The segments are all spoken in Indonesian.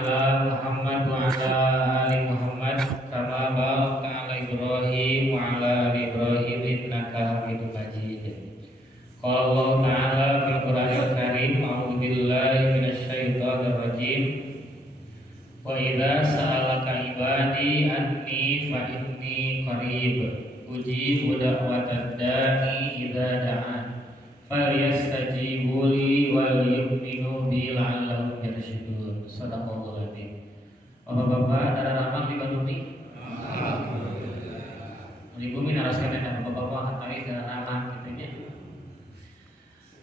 ala Muhammad wa ala ali Muhammad kama barakta ala Ibrahim wa ala ali Ibrahim innaka Hamidum Majid. Qala Allah Ta'ala fil Qur'anil Karim, a'udzu billahi minasy syaithanir rajim. Wa idza sa'alaka ibadi anni fa inni qarib ujibu da'watad da'i idza da'an falyastajibu li wal yu'minu bi la'allahum yarshudun. Shadaqallahul adzim. Bapak-bapak dan anak di Bandung nih. Di bumi naraskan dan bapak-bapak hari dan anak gitu nya.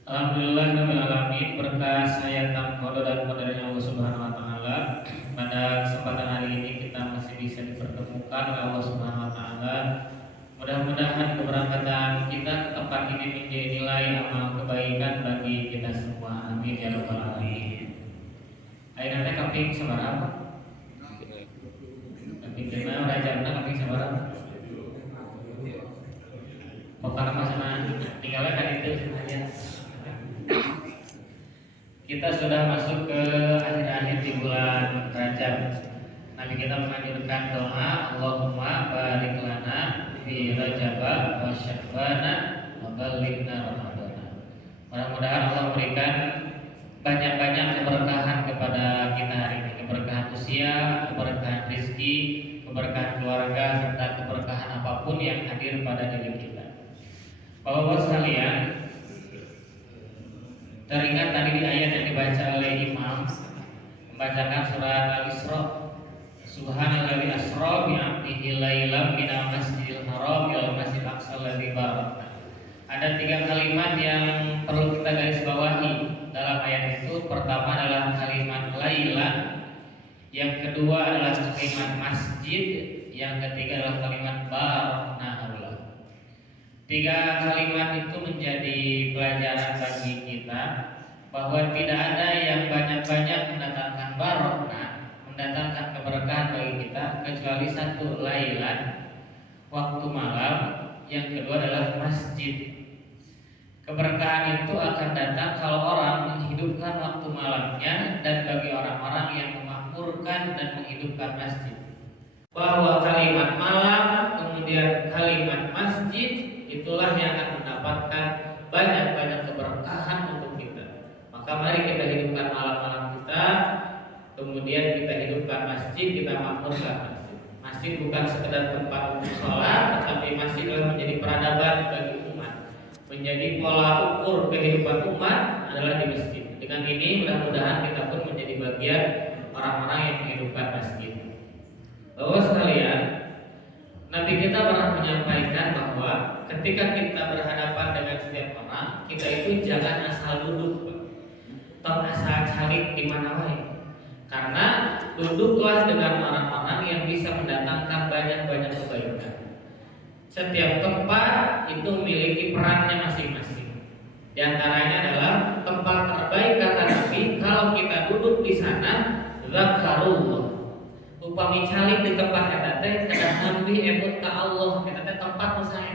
Alhamdulillah rabbil alamin, berkah saya tangkodo dan qadarnya Allah Subhanahu wa taala. Pada kesempatan hari ini kita masih bisa dipertemukan oleh Allah Subhanahu wa taala. Mudah-mudahan keberangkatan kita ke tempat ini menjadi nilai amal kebaikan bagi kita semua. Amin ya rabbal alamin. Ayeuna teh kaping sabaraha? Kaping kena rajana kaping sabaraha? Pokoknya masana tinggalnya kan itu saja. Kita sudah masuk ke akhir-akhir di bulan Rajab. Nabi kita menganjurkan doa, Allahumma barik lana fi Rajab wa Sya'ban wa ballighna Ramadan. Mudah-mudahan Allah memberikan banyak-banyak keberkahan kepada kita hari ini, keberkahan usia, keberkahan rezeki, keberkahan keluarga, serta keberkahan apapun yang hadir pada diri kita. Bapak-bapak sekalian, teringat tadi di ayat yang dibaca oleh Imam membacakan surat Al-Isra, Subhanalladzi asra bi 'abdihi lailan minal masjidil haram ilal masjidil aqsal ladzi barakna. Ada 3 kalimat yang perlu kita garis bawahi dalam ayat itu. Pertama adalah kalimat lailan, yang kedua adalah kalimat masjid, yang ketiga adalah kalimat barakna Allah. 3 kalimat itu menjadi pelajaran bagi kita bahwa tidak ada yang banyak-banyak mendatangkan barokah, mendatangkan keberkahan bagi kita kecuali satu, lailan, waktu malam, yang kedua adalah masjid. Keberkahan itu akan datang kalau orang menghidupkan waktu malamnya dan bagi orang-orang yang memakmurkan dan menghidupkan masjid. Bahwa kalimat malam kemudian kalimat masjid itulah yang akan mendapatkan banyak-banyak keberkahan untuk kita. Maka mari kita hidupkan malam-malam kita, kemudian kita hidupkan masjid, kita makmurkan masjid. Masjid bukan sekedar tempat untuk sholat, tetapi masjid adalah menjadi peradaban bagi umat, menjadi pola ukur kehidupan umat adalah di masjid. Dengan ini mudah-mudahan kita pun menjadi bagian orang-orang yang menghidupkan masjid. Bapak sekalian, Nabi kita pernah menyampaikan bahwa ketika kita berhadapan dengan setiap orang, kita itu jangan asal duduk, atau asal cari di mana wae. Karena duduklah dengan orang-orang yang bisa mendatangkan banyak-banyak kebaikan. Setiap tempat itu memiliki perannya masing-masing. Di antaranya adalah tempat terbaik kata Nabi, kalau kita duduk di sana, zakarullah. Upami calik di tempat kita teh kada nambi emut ka Allah, kita teh tempat usai.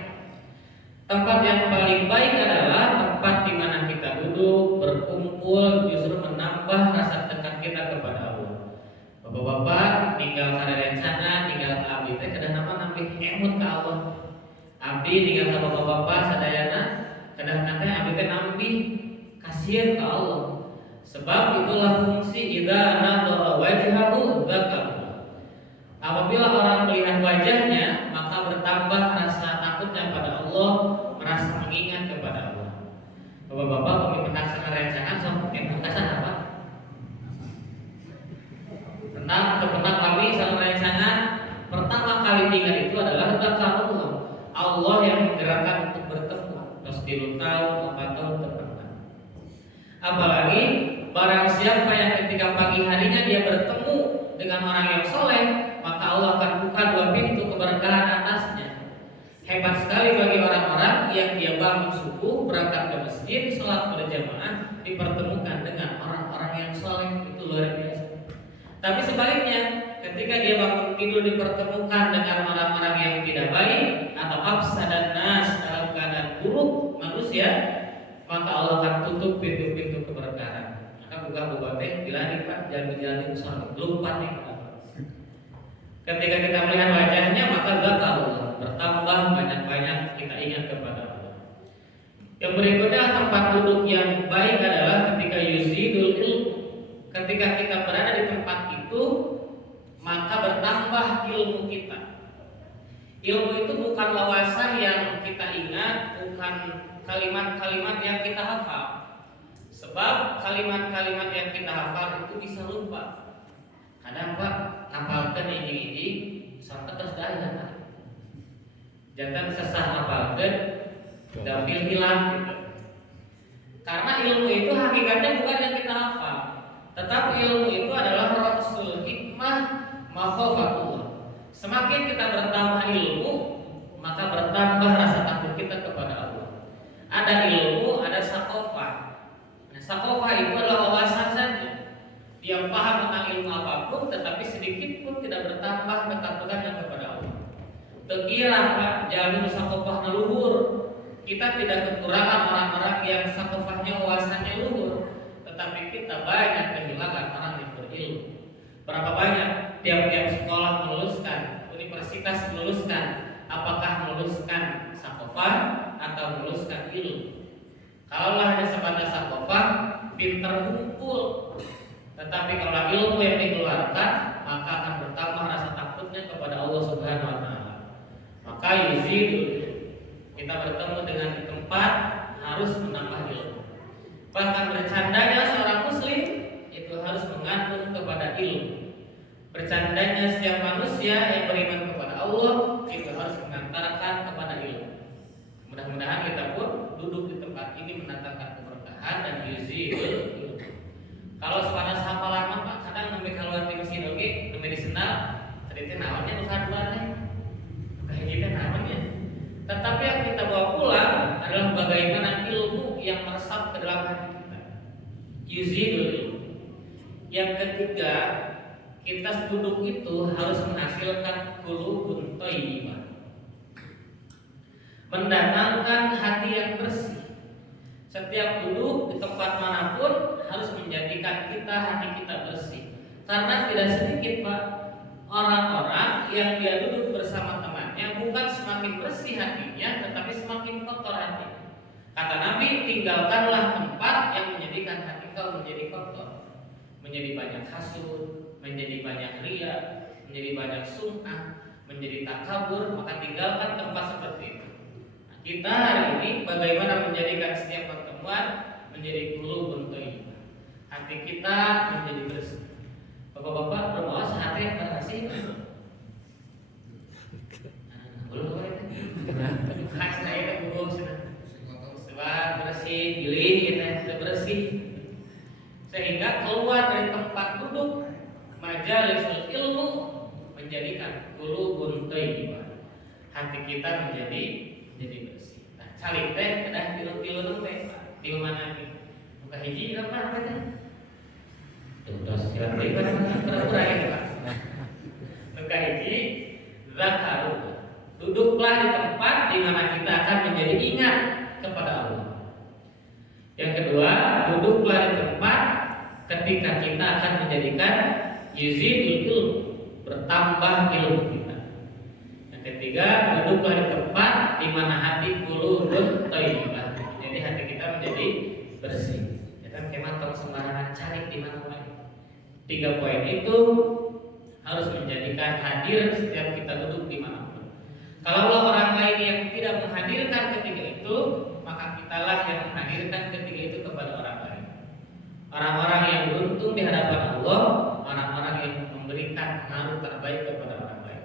Tempat yang paling baik adalah tempat di mana kita duduk, berkumpul, justru menambah rasa dekat kita kepada Allah. Bapak-bapak, tinggal kada rencana, tinggal abdi teh kada nambi emut ka Allah. Abdi tinggal ka bapak-bapak sadayana, kadang-kadang teh abdi teh nambi kasihan ka Allah. Sebab itulah fungsi idza nadara wajhahu dzakar. Apabila orang melihat wajahnya, maka bertambah rasa takutnya pada Allah, merasa mengingat kepada Allah. Bapak-bapak, kami melaksanakan rancangan sampai mengkasan apa? Tentang kebenar kami sama rancangan pertama kali tinggal itu adalah zakarullah. Allah yang menggerakkan untuk bertemu. Terus dilutau 4 tahun terdepan. Apalagi barang siapa yang ketika pagi harinya dia bertemu dengan orang yang soleh, maka Allah akan buka 2 pintu keberkahan atasnya. Hebat sekali bagi orang-orang yang dia bangun subuh, berangkat ke masjid, sholat berjamaah, dipertemukan dengan orang-orang yang soleh, itu luar biasa. Tapi sebaliknya, ketika dia bangun tidur dipertemukan dengan orang-orang yang tidak baik atau afsadan nas, dalam keadaan buruk manusia, maka Allah akan tutup pintu-pintu keberkahan. Maka buka boba teh dilari Pak, jalan-jalan usaha lupa nih. Ketika kita melihat wajahnya maka zakarullah, bertambah banyak-banyak kita ingat kepada Allah. Yang berikutnya tempat duduk yang baik adalah ketika yuzidul ilmu. Ketika kita berada di tempat itu maka bertambah ilmu kita. Ilmu itu bukan wawasan yang kita ingat, bukan kalimat-kalimat yang kita hafal. Sebab kalimat-kalimat yang kita hafal itu bisa lupa. Kadang Pak, hafalkan ini sampai terus daya. Jangan sesah hafalkan, dapil hilang gitu. Karena ilmu itu hakikatnya bukan yang kita hafal, tetapi ilmu itu adalah rasul hikmah makhafatullah. Semakin kita bertambah ilmu, maka bertambah rasa takut kita kepada Allah. Ada ilmu, ada sakofah. Nah, sakofah itu adalah wawasan saja. Dia paham tentang ilmu apapun, tetapi sedikit pun tidak bertambah ketakutannya kepada Allah. Tekira Pak, jamin sakofah luhur. Kita tidak kekurangan orang-orang yang sakofahnya wawasannya luhur, tetapi kita banyak kehilangan orang yang berilmu. Berapa banyak tiap-tiap sekolah meluluskan, universitas meluluskan, apakah meluluskan sakofah atau meluluskan ilmu? Kalau hanya sebatas sakofah, pinter hukum. Tetapi kalau ilmu yang dikeluarkan, maka akan bertambah rasa takutnya kepada Allah Subhanahu wa taala. Maka yuzidul, kita bertemu dengan di tempat harus menambah ilmu. Bahkan bercandanya seorang muslim itu harus mengandung kepada ilmu. Bercandanya setiap manusia yang beriman kepada Allah itu harus mengantarkan kepada ilmu. Mudah-mudahan kita pun duduk di tempat ini mendatangkan keberkahan dan yuzidul ilmu. Kalau sepadan hafalan Pak, kadang nembe keluar di mesin oke, nembe disenal, tadi teh naonnya bukan buatnya. Kayak gitu namanya. Tetapi yang kita bawa pulang adalah bagaimana ilmu yang meresap ke dalam hati kita. Yuzidul ilmu. Yang ketiga, kita duduk itu harus menghasilkan qulubun thayyibah. Mendatangkan hati yang bersih. Setiap duduk di tempat manapun harus menjadikan hati kita bersih. Karena tidak sedikit Pak orang-orang yang dia duduk bersama temannya bukan semakin bersih hatinya, tetapi semakin kotor hati. Kata Nabi, tinggalkanlah tempat yang menjadikan hati kau menjadi kotor, menjadi banyak hasud, menjadi banyak riya, menjadi banyak sum'ah, menjadi takabur, maka tinggalkan tempat seperti itu. Nah, kita hari ini bagaimana menjadikan setiap pertemuan menjadi qulubun thayyibah. Hati kita menjadi bersih. Bapak-bapak berdoa hati yang bersih. Belum khas saya guru sebab bersih, pilih kita bersih sehingga keluar dari tempat duduk majalisul ilmu menjadikan qulubun thayyibah. Hati kita menjadi bersih. Nah, calik teh kedah tilu-tilu teh di mana nih? Buka hiji apa teh? Terus silat deui pura-pura ya Pak. Buka hiji zakarullah. Duduklah di tempat di mana kita akan menjadi ingat kepada Allah. Yang kedua, duduklah di tempat ketika kita akan menjadikan yuzidul ilmu, bertambah ilmu kita. Yang ketiga, duduklah di tempat di mana hati qulubun thayyibah. Jadi hati kita menjadi bersih. Jangan kemat sembarangan cari di mana-mana. 3 poin itu harus menjadikan hadir setiap kita duduk di mana. Kalau orang lain yang tidak menghadirkan ketika itu, maka kitalah yang menghadirkan ketika itu kepada orang lain. Orang-orang yang beruntung di hadapan Allah, orang-orang yang memberikan pengaruh terbaik kepada orang lain.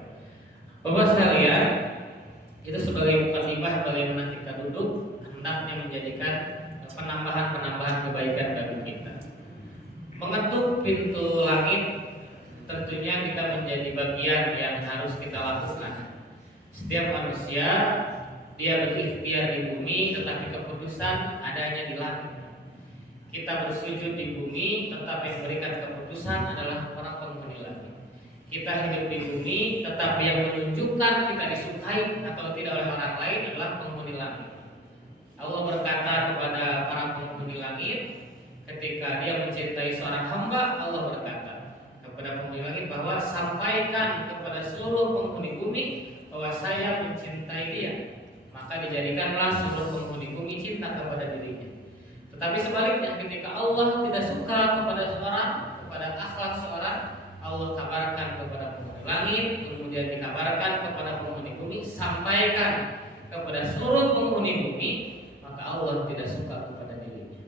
Bapak sekalian, itu sebagai mukadimah bagaimana kita duduk, hendaknya menjadikan penambahan kebaikan bagi kita. Mengetuk pintu langit tentunya kita menjadi bagian yang harus kita lakukan. Setiap manusia dia berikhtiar di bumi, tetapi keputusan adanya di langit. Kita bersujud di bumi, tetapi yang memberikan keputusan adalah orang penghuni langit. Kita hidup di bumi, tetapi yang menunjukkan kita disukai atau tidak oleh orang lain adalah penghuni langit. Allah berkata kepada para penghuni langit, ketika dia mencintai seorang hamba, Allah berkata kepada penghuni langit bahwa sampaikan kepada seluruh penghuni bumi bahwa saya mencintai dia. Maka dijadikanlah seluruh penghuni bumi cinta kepada dirinya. Tetapi sebaliknya ketika Allah tidak suka kepada seorang, kepada akhlak seorang, Allah kabarkan kepada penghuni langit, kemudian dikabarkan kepada penghuni bumi, sampaikan kepada seluruh penghuni bumi, maka Allah tidak suka kepada dirinya.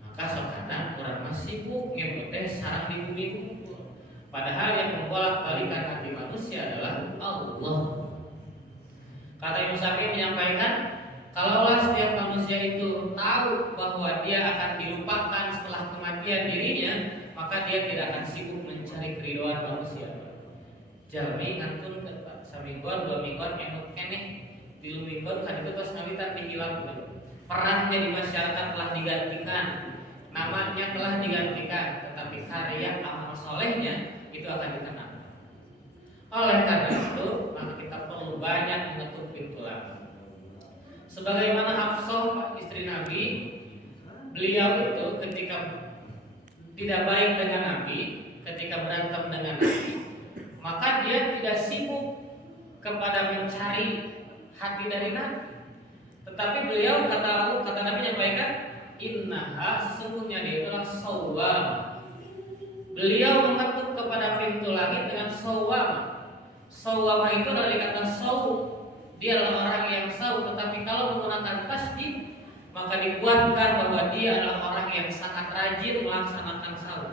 Maka sekarang orang masih sibuk ngepeteh sarang di bumi kumpul. Padahal yang membolak-balikan hati manusia adalah Allah. Kata Imam Syafi'i menyampaikan, kalaulah setiap manusia itu tahu bahwa dia akan dilupakan setelah kematian dirinya, maka dia tidak akan sibuk mencari keridhaan manusia. Jalmi antun saminggon dua minggon emut keneh tilu minggon kan itu tos ngawitan dihilangkan. Perannya di masyarakat telah digantikan, namanya telah digantikan, tetapi karya amal solehnya itu akan dikenang. Oleh karena itu, maka kita perlu banyak mengetuk pintu langit. Sebagaimana Hafsah istri Nabi, beliau itu ketika tidak baik dengan Nabi, ketika berantem dengan Nabi, maka dia tidak sibuk kepada mencari hati dari Nabi. Tetapi beliau kata Nabi menyampaikan, innaha, sesungguhnya dia itulah sawwam. Beliau mengetuk kepada pintu langit dengan sawwam. Sawwama itu dari kata saw, dia adalah orang yang saw, tetapi kalau menggunakan tasdid maka dibuatkan bahwa dia adalah orang yang sangat rajin melaksanakan saw.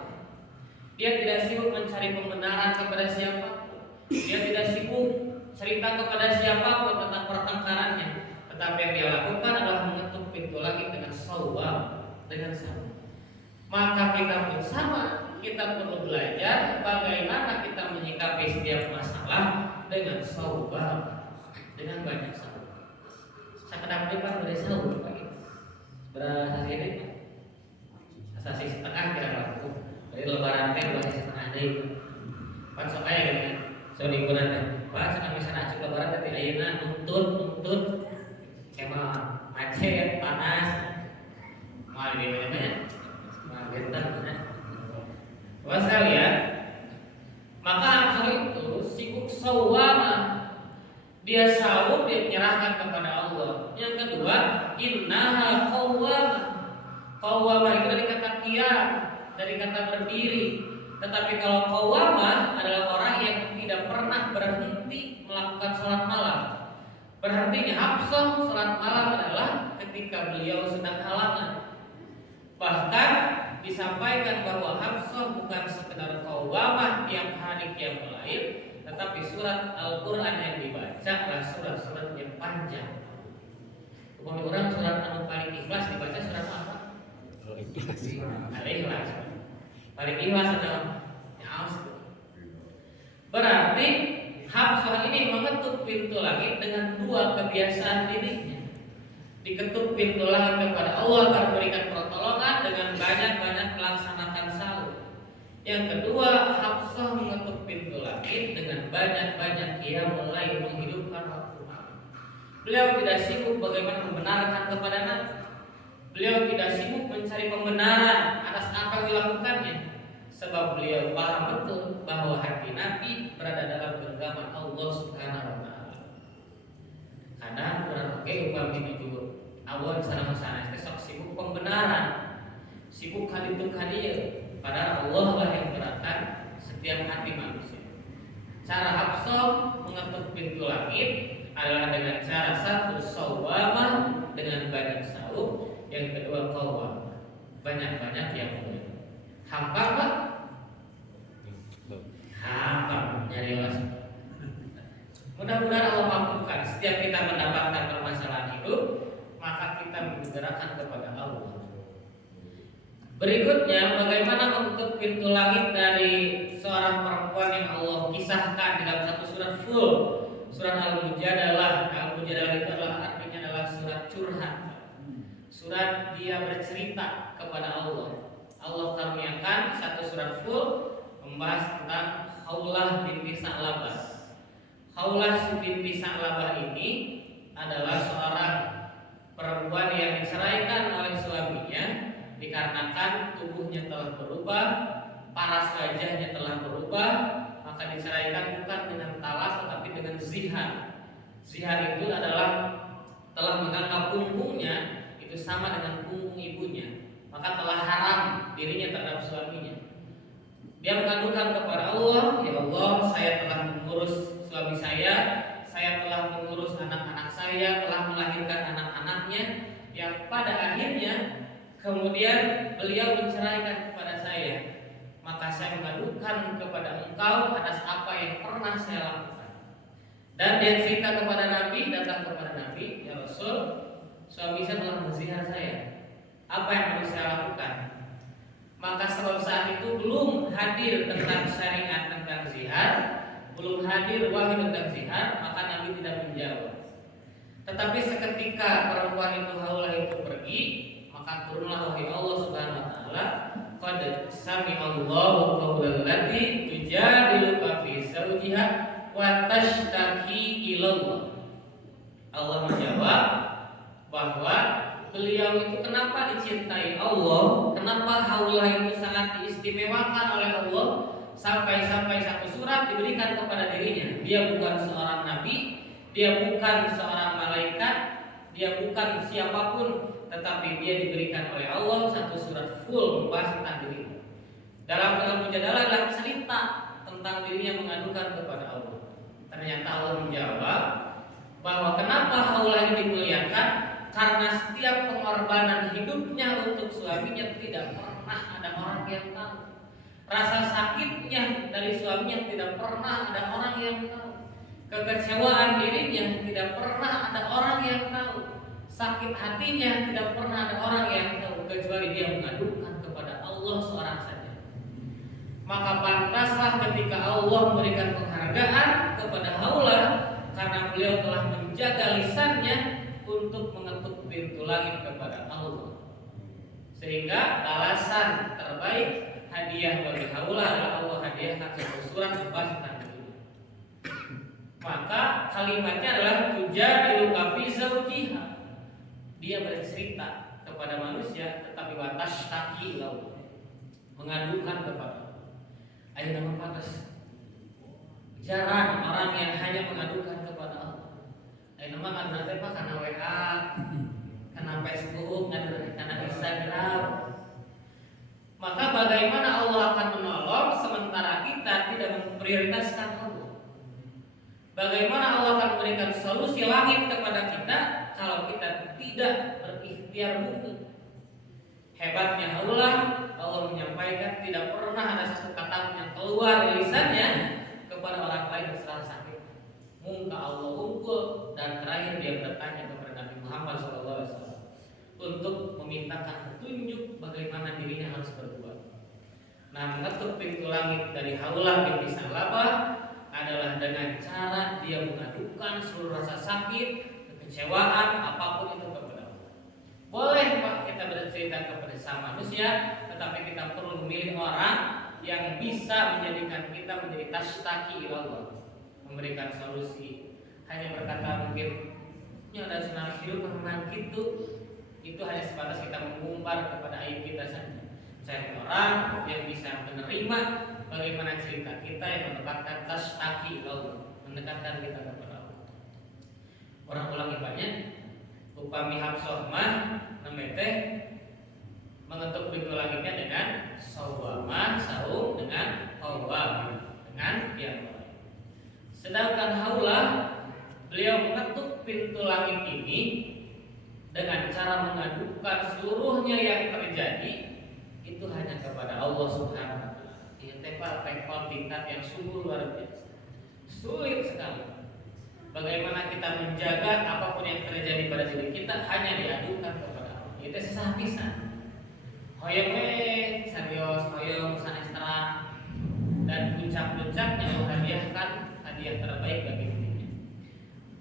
Dia tidak sibuk mencari pembenaran kepada siapapun, dia tidak sibuk cerita kepada siapapun tentang pertengkarannya, tetapi yang dia lakukan adalah mengetuk pintu langit dengan sawwam, dengan saw. Maka kita pun sama. Kita perlu belajar bagaimana kita menyikapi setiap masalah dengan sabar, dengan banyak sabar. Sekedar depan dari sabar pagi. Berasa ini, asasi setengah kira-kira. Dari lebaran teh berasa setengah deh. Pan sok aya gitu kan. So liburan teh. Pan cenah misalna acuk lebaran teh ayeuna nuntut emang macet, panas. Mal di mana-mana. Mal bentar kan. Bapak sekalian, maka Hafsah itu sibuk sawwama. Dia sahur, dia menyerahkan kepada Allah. Yang kedua, innaha qawwamah. Qawwamah itu dari kata qiyam, dari kata berdiri. Tetapi kalau qawwamah adalah orang yang tidak pernah berhenti melakukan sholat malam. Berhentinya Hafsah sholat malam adalah ketika beliau sedang halangan. Bahkan disampaikan bahwa Hafsah bukan sekedar qawwamah tiap hari qiyamul lail, tetapi surat Al-Qur'an yang dibaca adalah surat-surat yang panjang. Kemudian orang surat anu paling ikhlas dibaca surat apa? Al-Ikhlas. Paling ikhlas adalah Al-Ikhlas. Berarti Hafsah ini mengetuk pintu langit dengan dua kebiasaan dirinya. Diketuk pintu langit kepada Allah agar memberikan pertolongan dengan banyak-banyak melaksanakan sahur. Yang kedua, Hafsah mengetuk pintu langit dengan banyak-banyak ia mulai menghidupkan waktu malam. Beliau tidak sibuk bagaimana membenarkan kepada Nabi. Beliau tidak sibuk mencari pembenaran atas apa yang dilakukannya, sebab beliau paham betul bahwa hati Nabi berada dalam genggaman Allah Subhanahu wa taala. Karena orang oke upami itu awal sana sok sibuk pembenaran, sibuk hadituk hadiah. Padahal Allah lah yang gerakan setiap hati manusia. Cara Hafsah mengetuk pintu langit adalah dengan cara satu sawwamah dengan banyak sahur, yang kedua qawwamah banyak-banyak yang mulia. Hampa Pak? Hampa nyari olas. Mudah-mudahan Allah mampukan setiap kita mendapatkan permasalahan hidup, maka kita bergerakan kepada Allah. Berikutnya, bagaimana mengetuk pintu langit dari seorang perempuan yang Allah kisahkan di dalam satu surat full, surat Al-Mujadalah. Al-Mujadalah itu artinya adalah surat curhat, surat dia bercerita kepada Allah. Allah karuniakan satu surat full membahas tentang Khawlah binti Sa'labah. Khawlah binti Sa'labah ini adalah seorang perempuan yang diceraikan oleh suaminya dikarenakan tubuhnya telah berubah, paras wajahnya telah berubah, maka diceraikan bukan dengan talak tetapi dengan zihar. Zihar itu adalah telah menganggap punggungnya itu sama dengan punggung ibunya, maka telah haram dirinya terhadap suaminya. Dia mengadukan kepada Allah, ya Allah, saya telah mengurus suami saya telah mengurus anak-anak saya, telah melahirkan anak-anaknya, yang pada akhirnya kemudian beliau menceraikan kepada saya. Maka saya mengadukan kepada engkau atas apa yang pernah saya lakukan. Dan dia cerita kepada Nabi, datang kepada Nabi, ya Rasul, suami saya telah menzihar saya. Apa yang harus saya lakukan? Maka sebab saat itu belum hadir tentang syariat tentang zihar, belum hadir wahyu tentang zihar, maka Nabi tidak menjawab. Tetapi seketika perempuan itu haulah itu pergi, maka turunlah wahyu Allah Subhanahu wa taala, qad sami'allahu qaulal lati tujadiluka fi zawjiha wa tashtaki ilallah. Allah menjawab bahwa beliau itu kenapa dicintai Allah, kenapa haulah itu sangat diistimewakan oleh Allah, sampai-sampai satu surat diberikan kepada dirinya. Dia bukan seorang nabi, dia bukan seorang malaikat, dia bukan siapapun, tetapi dia diberikan oleh Allah satu surat full membahas tentang dirinya. Dalam Al-Mujadalah adalah cerita tentang dirinya mengadukan kepada Allah. Ternyata Allah menjawab bahwa kenapa haulah ini dimuliakan, karena setiap pengorbanan hidupnya untuk suaminya tidak pernah ada orang yang tahu. Rasa sakitnya dari suaminya tidak pernah ada orang yang tahu. Kekecewaan dirinya tidak pernah ada orang yang tahu. Sakit hatinya tidak pernah ada orang yang tahu, kecuali dia mengadukan kepada Allah seorang saja. Maka pantaslah ketika Allah memberikan penghargaan kepada haulah, karena beliau telah menjaga lisannya untuk mengetuk pintu langit kepada Allah. Sehingga balasan terbaik hadiah bagi haulah adalah Allah hadiahkan satu surat membahas tentang itu. Maka kalimatnya adalah tujadiluka fi zawjiha. Dia bercerita kepada manusia, tetapi watashtaki lahu, mengadukan kepada Allah. Ayo nama pantas. Jarang orang yang hanya mengadukan kepada Allah. Ayo nama ngadu teh karena WA, karena Facebook, karena Instagram. Maka bagaimana Allah akan menolong sementara kita tidak memprioritaskan Allah? Bagaimana Allah akan memberikan solusi langit kepada kita kalau kita tidak berikhtiar bumi? Hebatnya Allah menyampaikan tidak pernah ada satu kata yang keluar dari lisannya kepada orang lain secara sakit. Muka Allah unggul, dan terakhir dia bertanya kepada Nabi Muhammad SAW untuk memintakan petunjuk bagaimana dirinya harus berbuat. Nah, mengetuk pintu langit dari Haulah binti Salabah adalah dengan cara dia mengadukan seluruh rasa sakit, kekecewaan, apapun itu kepada Allah. Boleh Pak kita bercerita kepada sama manusia, tetapi kita perlu memilih orang yang bisa menjadikan kita menjadi tashtaki ilallah, memberikan solusi. Hanya berkata mungkin ini ada senang hidup memang gitu, itu hanya sebatas kita mengumbar kepada aib kita saja. Cari orang yang bisa menerima bagaimana cerita kita, yang mendekatkan tashtaki ilallah, mendekatkan kita kepada Allah. Orang ulangi banyak. Upami Hafsah mah namete mengetuk pintu langitnya dengan sawamah, saum dengan qawwam, dengan yang lain. Sedangkan Haulah beliau mengetuk pintu langit ini dengan cara mengadukan seluruhnya yang terjadi itu hanya kepada Allah Subhanahu wa taala. Ini tepal tingkat yang sungguh luar biasa. Sulit sekali. Bagaimana kita menjaga apapun yang terjadi pada diri kita hanya diadukan kepada Allah. Itu sesah pisan. Hoyong serius, hoyong sanes terang, dan puncak-puncaknya menghadiahkan hadiah terbaik bagi dirinya.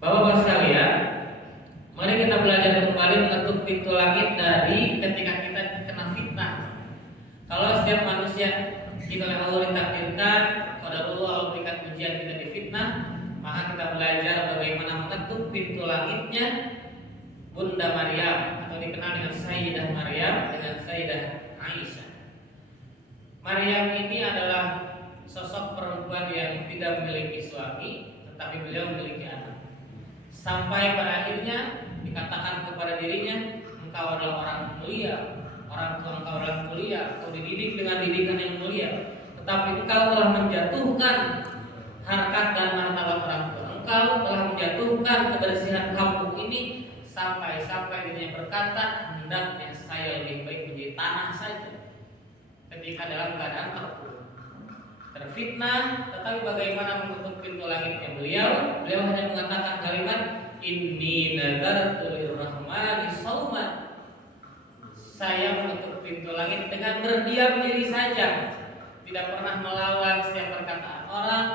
Bapak-bapak sekalian, mari kita belajar kembali mengetuk pintu langit dari ketika kita kena fitnah. Kalau setiap manusia jika oleh Allah ditakdirkan, pada Allah berikan ujian kita difitnah, maka kita belajar bagaimana mengetuk pintu langitnya Bunda Maryam atau dikenal dengan Sayyidah Maryam dengan Sayyidah Aisyah. Maryam ini adalah sosok perempuan yang tidak memiliki suami, tetapi beliau memiliki anak. Sampai pada akhirnya dikatakan kepada dirinya, engkau adalah orang mulia, orang tua engkau adalah mulia, atau dididik dengan didikan yang mulia, tetapi engkau telah menjatuhkan harkat dan martabat orang tua. Engkau telah menjatuhkan kebersihan kampung ini, sampai dirinya berkata, hendaknya saya lebih baik menjadi tanah saja ketika dalam keadaan terfitnah. Tetapi bagaimana menutup pintu langitnya beliau hanya mengatakan kalimat inni nadartu lirrahmani sauman. Saya menutup pintu langit dengan berdiam diri saja, tidak pernah melawan setiap perkataan orang,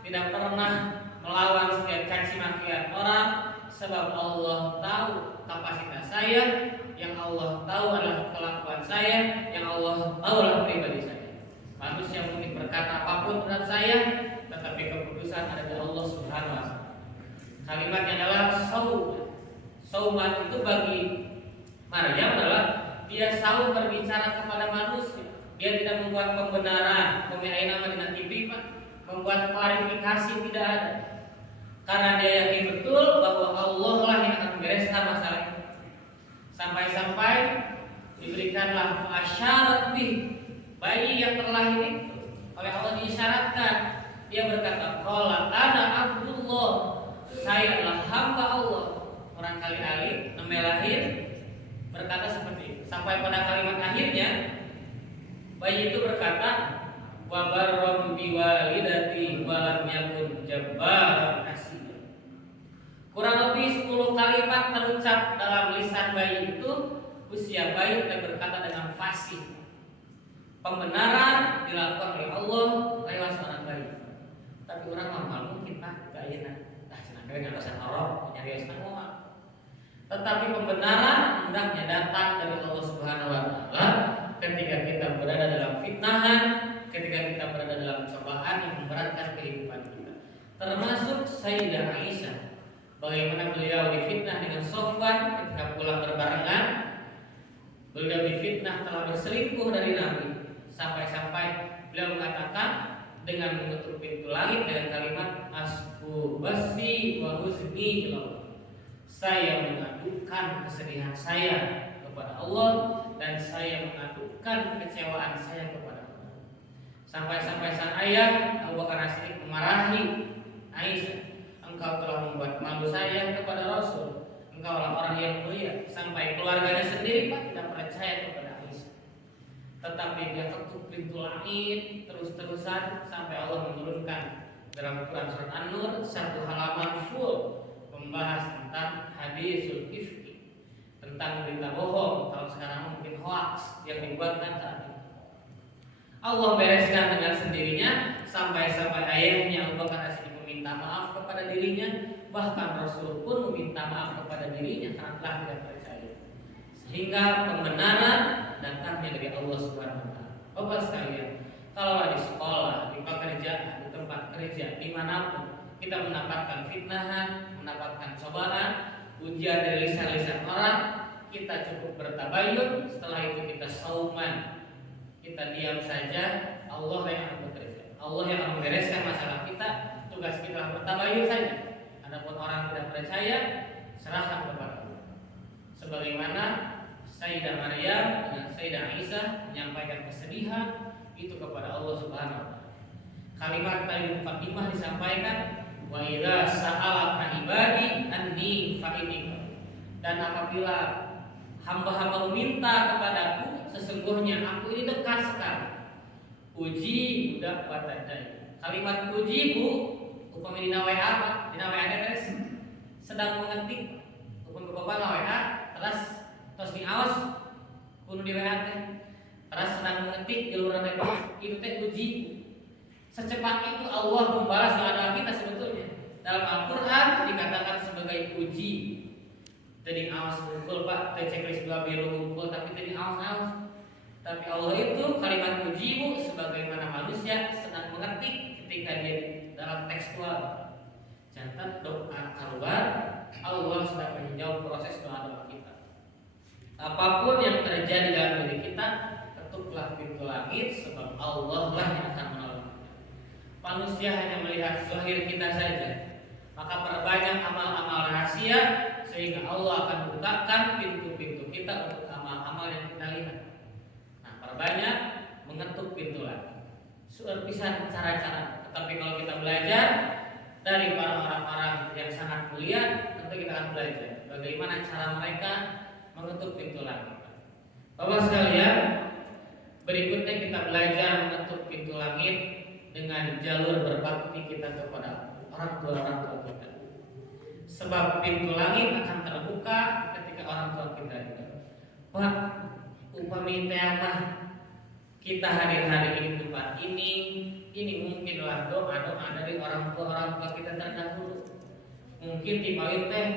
tidak pernah melawan setiap caci makian orang, sebab Allah tahu kapasitas saya, yang Allah tahu adalah kelakuan saya, yang Allah tahu adalah pribadi saya. Manusia mungkin berkata apapun terhadap saya, tetapi keputusan ada di Allah Subhanahu wa taala. Kalimatnya adalah sauman. Sauman itu bagi Maryam adalah dia selalu berbicara kepada manusia. Dia tidak membuat pembenaran, nama dengan TV, membuat klarifikasi tidak ada. Karena dia yakin betul bahwa Allah lah yang akan membereskan masalah itu. Sampai-sampai diberikanlah asyarat bayi yang terlahir itu oleh Allah diisyaratkan. Dia berkata, qala ana abdullah, saya adalah hamba Allah. Orang kali alif namanya lahir berkata seperti itu. Sampai pada kalimat akhirnya bayi itu berkata, wa barram biwalidati wa lam yakun jabbaran asiya. Kurang lebih 10 kalimat terucap dalam lisan bayi itu. Usia bayi dan berkata dengan fasih. Pembenaran dilakukan oleh Allah lewat seorang bayi. Tapi orang malu kita gaya cenah dengan alasan Allah nyari ngomong. Tetapi pembenaran hendaknya datang dari Allah Subhanahu wa taala ketika kita berada dalam fitnahan, ketika kita berada dalam cobaan yang memberatkan kehidupan kita. Termasuk Sayyidah Aisyah, bagaimana beliau difitnah dengan Sofwan ketika pulang berbarengan. Beliau difitnah telah berselingkuh dari Nabi. Sampai-sampai beliau mengatakan dengan menutup pintu langit dengan kalimat asku basi wa huzni ilallah. Saya mengadukan kesedihan saya kepada Allah dan saya mengadukan kecewaan saya kepada Allah. Sampai-sampai sang ayah Abu Bakar As-Siddiq memarahi Aisyah, engkau telah membuat malu saya kepada Rasul, engkau adalah orang yang mulia. Sampai keluarganya sendiri Pak tidak percaya kepada Aisyah. Tetapi dia ketuk pintu langit terus-terusan sampai Allah menurunkan dalam Quran surat An-Nur 1 halaman full membahas tentang hadisul ifki, tentang berita bohong, kalau sekarang mungkin hoax yang dibuatkan saat ini. Allah bereskan dengan sendirinya sampai ayahnya Abu Bakar As-Siddiq meminta maaf kepada dirinya, bahkan Rasul pun meminta maaf kepada dirinya karena telah tidak percaya. Sehingga pembenaran datangnya dari Allah Subhanahu wa taala. Bapak sekalian, kalau di sekolah, di pekerjaan, di tempat kerja, dimanapun kita mendapatkan fitnahan, mendapatkan cobaan, ujian dari lisan-lisan orang, kita cukup bertabayun. Setelah itu kita sauman, kita diam saja. Allah yang akan bekerja, Allah yang akan membereskan masalah kita. Tugas kita bertabayun saja. Adapun orang tidak percaya, serahkan kepada Allah. Sebagaimana Sayyidah Maryam dengan Sayyidah Aisyah menyampaikan kesedihan itu kepada Allah Subhanahu wa taala. Kalimat tadi Fatimah disampaikan, wa idza sa'alaka ibadi anni fa inni. Dan apabila hamba-hamba minta kepadaku, sesungguhnya aku ini dekat sekali. Uji budak watadai. Kalimat uji bu upami dina WA, dina WA terus sedang mengetik upami bapak WA terus di awas kudu di WA teh terus sedang mengetik jalur teh itu teh uji. Secepat itu Allah membalas doa kita sebetulnya. Dalam Al-Qur'an dikatakan sebagai uji. Tadi awas ngumpul Pak, teh checklist 2 biru ngumpul tapi tadi awas. Tapi Allah itu kalimat ujimu sebagaimana manusia sedang mengetik ketika dia dalam tekstual. Catat doa keluar, Allah sedang menjawab proses doa-doa kita. apapun yang terjadi dalam diri kita, ketuklah pintu langit, sebab Allah lah yang akan menolong kita. Manusia hanya melihat zahir kita saja, maka perbanyak amal-amal rahasia sehingga Allah akan bukakan pintu-pintu kita untuk amal-amal yang kita lihat. Nah, perbanyak mengetuk pintu langit. Sudah bisa cara-cara, tetapi kalau kita belajar dari para orang-orang yang sangat mulia, tentu kita akan belajar bagaimana cara mereka mengetuk pintu langit. Bapak sekalian, berikutnya kita belajar mengetuk pintu langit dengan jalur berbakti kita kepada orang tua kita. Sebab pintu langit akan terbuka ketika orang tua kita itu. Pak, upami tema kita hadir-hadir di tempat ini mungkinlah doa-doa dari orang tua kita terdahulu. Mungkin di pawit teh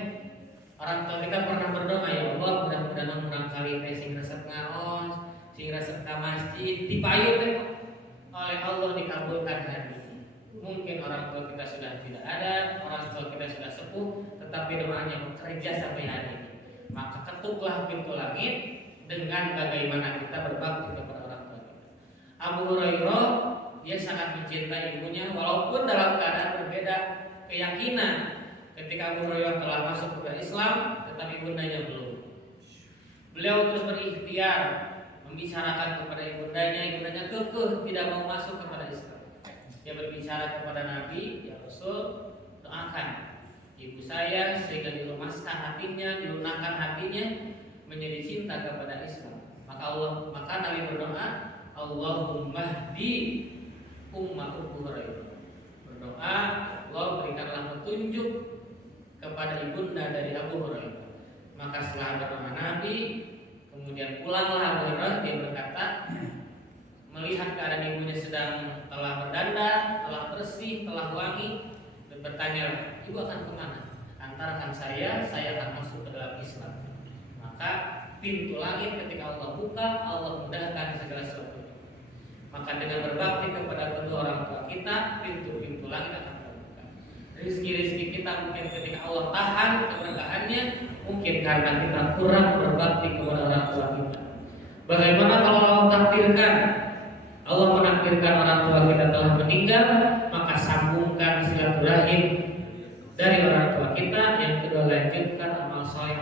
orang tua kita pernah berdoa, ya Allah mudah-mudahan urang kali teh sing resep ngaos, sing resep ka masjid, di pawit teh oleh Allah dikabulkan hari ini. Mungkin orang tua kita sudah tidak ada, orang tua kita sudah sepuh, tetapi doanya bekerja sampai hari ini. Maka ketuklah pintu langit dengan bagaimana kita berbakti kepada orang tua kita. Abu Hurairah, dia sangat mencintai ibunya walaupun dalam keadaan berbeda keyakinan. Ketika Abu Hurairah telah masuk ke Islam, tetapi ibundanya belum. Beliau terus berikhtiar membicarakan kepada ibundanya kekeh tidak mau masuk kepada Islam. Dia berbicara kepada Nabi, ya Rasul, doakan ibu saya sehingga dilumaskan hatinya, dilunakkan hatinya menjadi cinta kepada Islam. Maka Nabi berdoa, Allahumma hdi ummah Abu Hurairah. Berdoa, Allah berikanlah petunjuk kepada ibunda dari Abu Hurairah. Maka setelah berdoa Nabi, kemudian pulanglah Abu Hurairah, dia berkata, melihat keadaan ibunya sedang telah berdandar, telah bersih, telah wangi, dan bertanya, ibu akan kemana? Antarkan saya akan masuk ke dalam Islam. Maka pintu langit ketika Allah buka, Allah mudahkan segala sesuatu. Maka dengan berbakti kepada kedua orang tua kita, pintu-pintu langit akan terbuka. Rizki-rizki kita mungkin ketika Allah tahan keberkahannya, mungkin karena kita kurang berbakti kepada orang tua kita. Bagaimana kalau Allah takdirkan, Allah menakdirkan orang tua kita telah meninggal, maka sambungkan silaturahim dari orang tua kita. Yang kedua, lanjutkan amal soleh.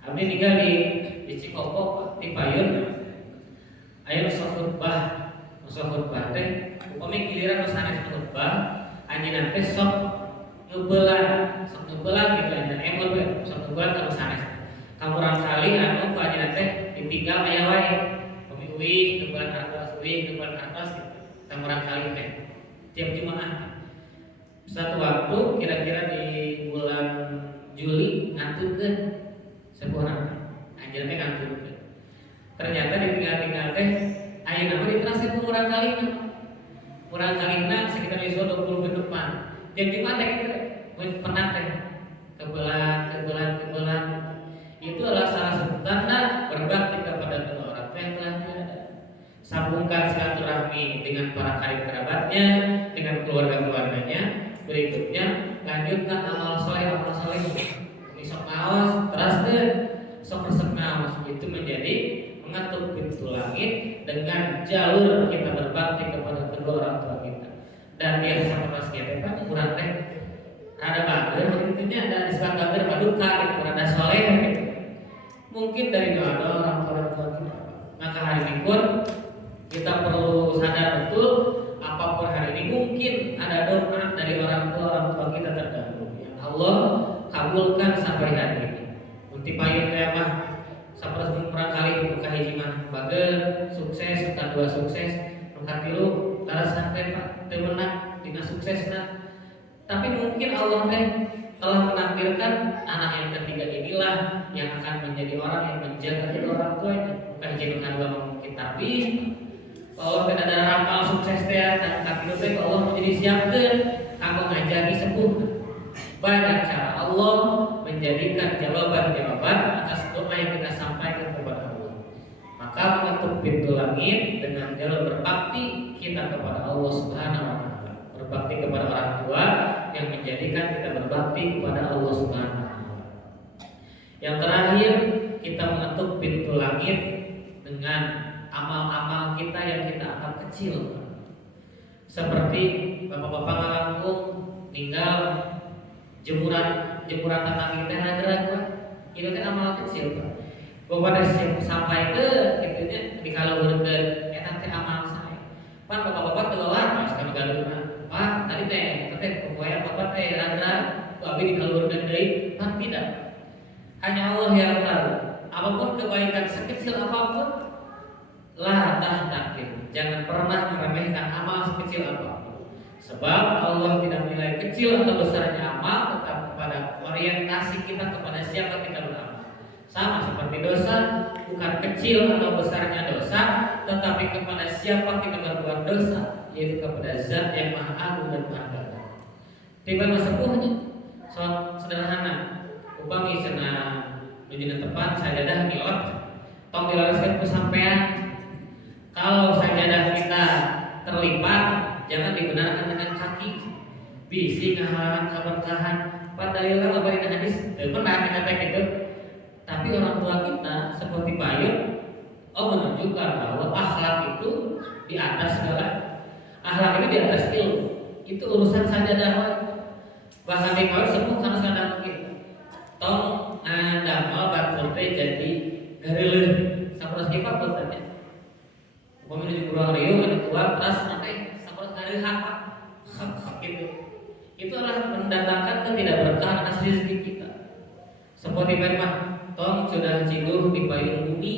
Abdi tinggal di Cikokok, di Payun. Ayo khutbah teh, upami giliran sanes khutbah, anjeunna teh sok ngeubelan gitu dan emot we, sok ngeubelan ka sanes. Kamurang kali anu ku anjeunna teh ditinggal aya wae. Upami uih ngeubelan atas gitu. Kamurang kali teh tiap Jumat. Satu waktu kira-kira di bulan Juli nganturkeun sepuhan anjeunna teh nganturkeun. Ternyata ditinggal teh ayeuna mah ditransfer kurang kalina sekitar 20 ke depan. Jadi gimana gitu teh? Pernah teh kebelan. Itu adalah salah satu tanda berbakti kepada kedua orang tua yang telah tiada. Sambungkan silaturahmi dengan para karib kerabatnya, dengan keluarga-keluarganya. Berikutnya lanjutkan amal soleh. Sok ngaos, terus deh sok resep ngaos itu menjadi mengatur pintu langit dengan jalur kita berbakti kepada kedua orang tua kita. Dan dia sama pas kita kan kurang teh rada bager intinya ada disebut bager paduka gitu, rada soleh gitu. Mungkin dari doa orang tua kita. Maka hari ini pun kita perlu sadar betul, apapun hari ini mungkin ada doa dari orang tua kita terdahulu yang Allah kabulkan sampai hari ini. Munti payung teh mah saperti perang kali buka hiji mah bager sukses, kedua sukses, nomor 3 laras sampai Pak teu menang dina suksesna. Tapi mungkin Allah teh telah menakdirkan anak yang ketiga inilah yang akan menjadi orang yang menjaga kedua orang tuanya. Bukan hiji nu kadua mungkin, tapi bahwa ada ramal sukses teh dan katilu teh Allah menjadi siapkeun kanggo ngajari sepuh. Banyak cara Allah menjadikan jawaban-jawaban atas doa yang kita sampaikan kepada Allah. Maka mengetuk pintu langit dengan jalur berbakti kita kepada Allah Subhanahu wa taala. Berbakti kepada orang tua yang menjadikan kita berbakti kepada Allah Subhanahu wa taala. Yang terakhir, kita mengetuk pintu langit dengan amal-amal kita yang kita anggap kecil. Seperti bapak-bapak ngalangkung tinggal jemuran tanah kita ragu-ragu, itu kan amal kecil Pak. Bapak sampai ke gitunya dikaluhurkeun eta teh amal saya. Pan bapak-bapak teu lawas kana galuna. Pak, tadi teh pokoe bapak teh ragu-ragu abi dikaluhurkeun deui, pan tidak. Hanya Allah yang tahu. Apapun kebaikan sekecil apapun, la tahtakir. Jangan pernah meremehkan amal sekecil apapun. Sebab Allah tidak menilai kecil atau besarnya amal, tetapi kepada orientasi kita kepada siapa kita beramal. Sama seperti dosa, bukan kecil atau besarnya dosa, tetapi kepada siapa kita berbuat dosa, yaitu kepada Zat yang Maha Agung dan Maha Gagah. Tiba sepuhnya, sederhana. Upami cenah menuju tepat sajadah milot, tong dilaraskeun ku sampean. Kalau sajadah kita terlipat, jangan dibenarkan dengan kaki. Bisi ngahalangan keberkahan. Padahal apa di hadis? Pernah kita teh gitu. Tapi orang tua kita seperti payung, menunjukkan bahwa akhlak itu di atas segala. Akhlak itu di atas ilmu. Itu urusan sajadah. Bahkan di kawin semua karena sadar begitu. Tong damel batur teh jadi gareuleun sapertos kipat tanya. Upami nu kurang rieu anu tua terus nanti sapertos gareuhan Pak. Gitu. Itu adalah mendatangkan ketidakberkahan atas rezeki kita. Seperti mah tong sudah ciduh di payung bumi,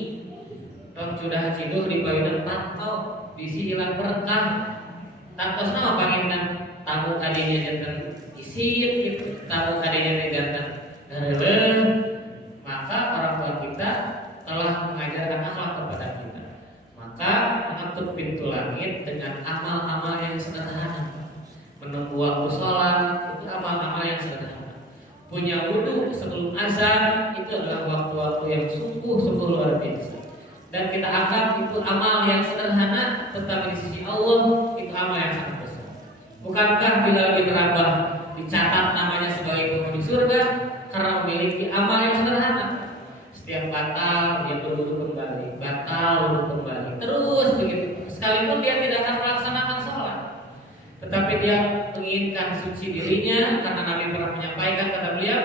tong sudah ciduh di payung pantau, bisi hilang berkah. Tantosna pangingan tamu kadinya janten isit gitu, tamu kadinya janten maka orang tua kita telah mengajarkan akhlak kepada kita. Maka mengetuk pintu langit dengan amal-amal yang sederhana. Menunggu waktu sholat itu amal-amal yang sederhana. Punya wudu sebelum azan itu adalah waktu-waktu yang sungguh luar biasa. Dan kita anggap itu amal yang sederhana, tetapi di sisi Allah itu amal yang sangat besar. Bukankah bila lebih berambah dicatat namanya sebagai penghuni surga? Karena memiliki amal yang sederhana. Setiap batal dia berwudu kembali, batal wudu kembali, terus begitu. Sekalipun dia tidak akan melaksanakan sholat, tetapi dia menginginkan suci dirinya, karena Nabi pernah menyampaikan kata beliau,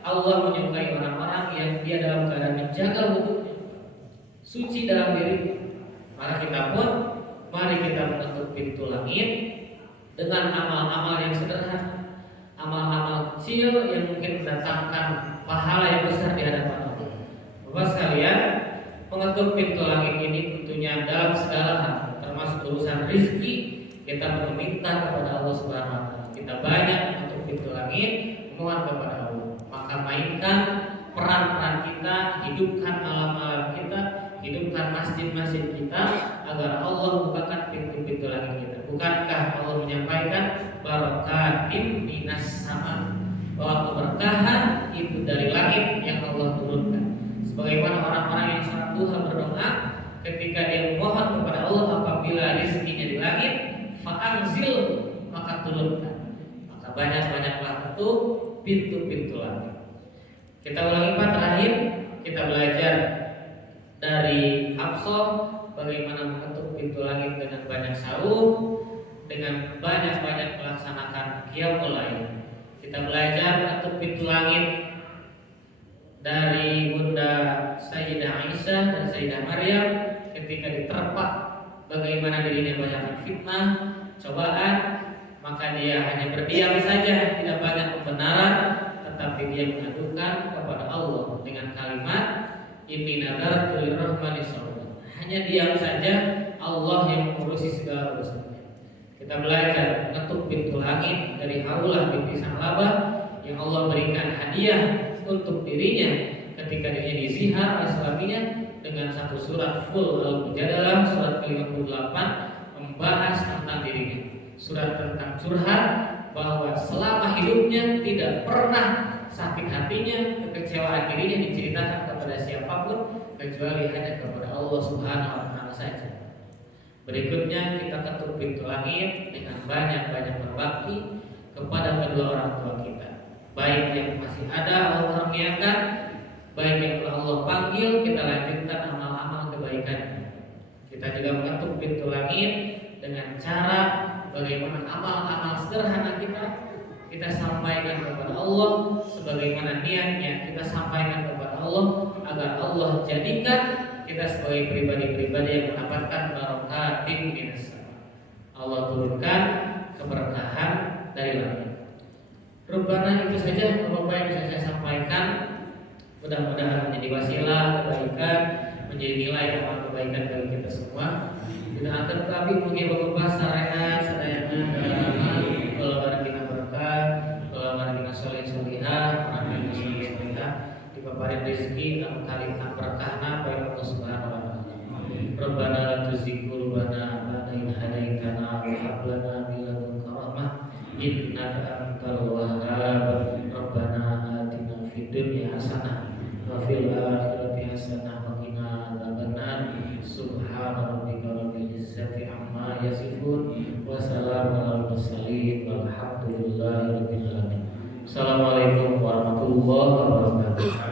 Allah menyukai orang-orang yang dia dalam keadaan menjaga wudunya, suci dalam diri. Maka kita pun mari kita menutup pintu langit dengan amal-amal yang sederhana. Amal-amal kecil yang mungkin mendatangkan pahala yang besar di hadapan Allah. Bapak sekalian, mengetuk pintu langit ini tentunya dalam segala hal, termasuk urusan rezeki, kita meminta kepada Allah Subhanahu wa taala. Kita banyak mengetuk pintu langit, memohon kepada Allah. Maka mainkan peran-peran kita, hidupkan malam-malam kita, hidupkan masjid-masjid kita agar Allah membukakan pintu-pintu langit kita. Bukankah Allah menyampaikan barakatim minas sama, bahwa keberkahan itu dari langit yang Allah turunkan. Sebagaimana orang-orang yang salat duha berdoa ketika dia memohon kepada Allah apabila rezekinya di langit, fa'anzil, maka turunkan. Maka banyak-banyaklah ketuk pintu-pintu langit. Kita ulangi Pak terakhir, kita belajar dari Hafsah bagaimana mengetuk pintu langit dengan banyak sahur, dengan banyak-banyak melaksanakan qiyamul lail. Kita belajar mengetuk pintu langit dari Bunda Sayyidah Aisyah dan Sayyidah Maryam ketika diterpa bagaimana dirinya banyak fitnah, cobaan, maka dia hanya berdiam saja, tidak banyak kebenaran, tetapi dia mengadukan kepada Allah dengan kalimat inni nadartu lirrahmani shawman. Hanya diam saja, Allah yang mengurusi segala urusannya. Kita belajar mengetuk pintu langit dari Haulah binti Sa'labah yang Allah berikan hadiah untuk dirinya ketika dirinya dizihar oleh suaminya dengan satu surat full Al-Mujadalah, surat ke-58 membahas tentang dirinya. Surat tentang curhat bahwa selama hidupnya tidak pernah sakit hatinya, kekecewaan dirinya diceritakan kepada siapapun kecuali hanya kepada Allah Subhanahu wa taala saja. Berikutnya kita ketuk pintu langit dengan banyak-banyak berbakti kepada kedua orang tua kita. Baik yang masih ada Allah karuniakan, baik yang telah Allah panggil, kita lanjutkan amal-amal kebaikan. Kita juga mengetuk pintu langit dengan cara bagaimana amal-amal sederhana kita sampaikan kepada Allah, sebagaimana niatnya kita sampaikan kepada Allah, agar Allah jadikan kita sebagai pribadi-pribadi yang mendapatkan barokatin minas sama. Allah turunkan keberkahan dari langit. Rupanya itu saja Bapak yang bisa saya sampaikan. Mudah-mudahan menjadi wasilah kebaikan, menjadi nilai amal kebaikan bagi kita semua. Kita akan tetapi mungkin Bapak sarana sadayana dalam kalau ada kita berkah, kalau ada kita soleh solihah, orang yang soleh solihah, dipaparin rezeki dalam kali berkahna pada Allah Subhanahu wa taala. Rabbana la tuzigh qulubana ba'da idh hadaytana wa hab lana min ladunka rahmah innaka antal wahhab. Rabbana atina fid dunya hasanah wa fil akhirati hasanah wa qina adzabannar. Subhana rabbika rabbil izzati amma yasifun wa salamun alal mursalin walhamdulillahi rabbil alamin. Assalamualaikum warahmatullahi wabarakatuh.